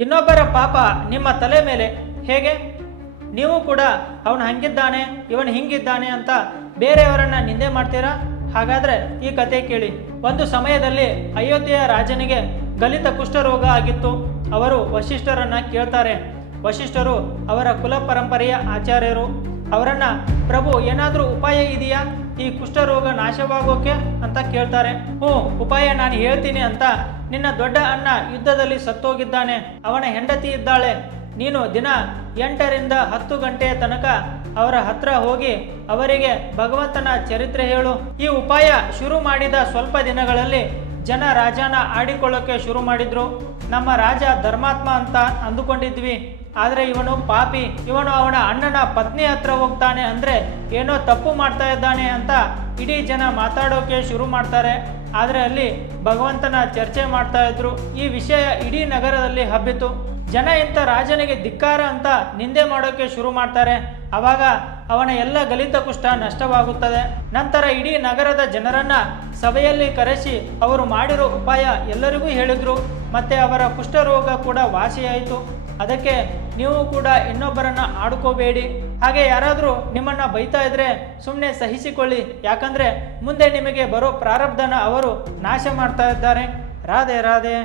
ಇನ್ನೊಬ್ಬರ ಪಾಪ ನಿಮ್ಮ ತಲೆ ಮೇಲೆ ಹೇಗೆ? ನೀವು ಕೂಡ ಅವನು ಹಂಗಿದ್ದಾನೆ ಇವನು ಹಿಂಗಿದ್ದಾನೆ ಅಂತ ಬೇರೆಯವರನ್ನ ನಿಂದೆ ಮಾಡ್ತೀರಾ? ಹಾಗಾದ್ರೆ ಈ ಕತೆ ಕೇಳಿ. ಒಂದು ಸಮಯದಲ್ಲಿ ಅಯೋಧ್ಯೆಯ ರಾಜನಿಗೆ ಗಲಿತ ಕುಷ್ಠರೋಗ ಆಗಿತ್ತು. ಅವರು ವಶಿಷ್ಠರನ್ನ ಕೇಳ್ತಾರೆ. ವಶಿಷ್ಠರು ಅವರ ಕುಲ ಪರಂಪರೆಯ ಆಚಾರ್ಯರು. ಅವರನ್ನ, ಪ್ರಭು ಏನಾದರೂ ಉಪಾಯ ಇದೆಯಾ ಈ ಕುಷ್ಠರೋಗ ನಾಶವಾಗೋಕೆ ಅಂತ ಕೇಳ್ತಾರೆ. ಉಪಾಯ ನಾನು ಹೇಳ್ತೀನಿ ಅಂತ ನಿನ್ನ ದೊಡ್ಡ ಅಣ್ಣ ಯುದ್ಧದಲ್ಲಿ ಸತ್ತೋಗಿದ್ದಾನೆ. ಅವನ ಹೆಂಡತಿ ಇದ್ದಾಳೆ. ನೀನು ದಿನ 8 ರಿಂದ 10 ಗಂಟೆಯ ತನಕ ಅವರ ಹತ್ರ ಹೋಗಿ ಅವರಿಗೆ ಭಗವಂತನ ಚರಿತ್ರೆ ಹೇಳು. ಈ ಉಪಾಯ ಶುರು ಮಾಡಿದ ಸ್ವಲ್ಪ ದಿನಗಳಲ್ಲಿ ಜನ ರಾಜನ ಆಡಿಕೊಳ್ಳೋಕೆ ಶುರು ಮಾಡಿದ್ರು. ನಮ್ಮ ರಾಜ ಧರ್ಮಾತ್ಮ ಅಂತ ಅಂದುಕೊಂಡಿದ್ವಿ, ಆದರೆ ಇವನು ಪಾಪಿ, ಇವನು ಅವನ ಅಣ್ಣನ ಪತ್ನಿ ಹತ್ರ ಹೋಗ್ತಾನೆ ಅಂದ್ರೆ ಏನೋ ತಪ್ಪು ಮಾಡ್ತಾ ಇದ್ದಾನೆ ಅಂತ ಇಡೀ ಜನ ಮಾತಾಡೋಕೆ ಶುರು ಮಾಡ್ತಾರೆ. ಆದರೆ ಅಲ್ಲಿ ಭಗವಂತನ ಚರ್ಚೆ ಮಾಡ್ತಾ ಇದ್ರು. ಈ ವಿಷಯ ಇಡೀ ನಗರದಲ್ಲಿ ಹಬ್ಬಿತು. ಜನ ಇಂಥ ರಾಜನಿಗೆ ಧಿಕ್ಕಾರ ಅಂತ ನಿಂದೆ ಮಾಡೋಕೆ ಶುರು ಮಾಡ್ತಾರೆ. ಆವಾಗ ಅವನ ಎಲ್ಲ ಗಲಿತ ಕುಷ್ಠ ನಷ್ಟವಾಗುತ್ತದೆ. ನಂತರ ಇಡೀ ನಗರದ ಜನರನ್ನ ಸಭೆಯಲ್ಲಿ ಕರೆಸಿ ಅವರು ಮಾಡಿರೋ ಉಪಾಯ ಎಲ್ಲರಿಗೂ ಹೇಳಿದ್ರು. ಮತ್ತೆ ಅವರ ಕುಷ್ಠರೋಗ ಕೂಡ ವಾಸಿಯಾಯಿತು. ಅದಕ್ಕೆ ನೀವು ಕೂಡ ಇನ್ನೊಬ್ಬರನ್ನ ಆಡ್ಕೋಬೇಡಿ. ಹಾಗೆ ಯಾರಾದರೂ ನಿಮ್ಮನ್ನ ಬೈತಾ ಇದ್ರೆ ಸುಮ್ಮನೆ ಸಹಿಸಿಕೊಳ್ಳಿ. ಯಾಕಂದ್ರೆ ಮುಂದೆ ನಿಮಗೆ ಬರೋ ಪ್ರಾರಬ್ಧನ ಅವರು ನಾಶ ಮಾಡ್ತಾ ಇದ್ದಾರೆ. ರಾಧೆ ರಾಧೆ.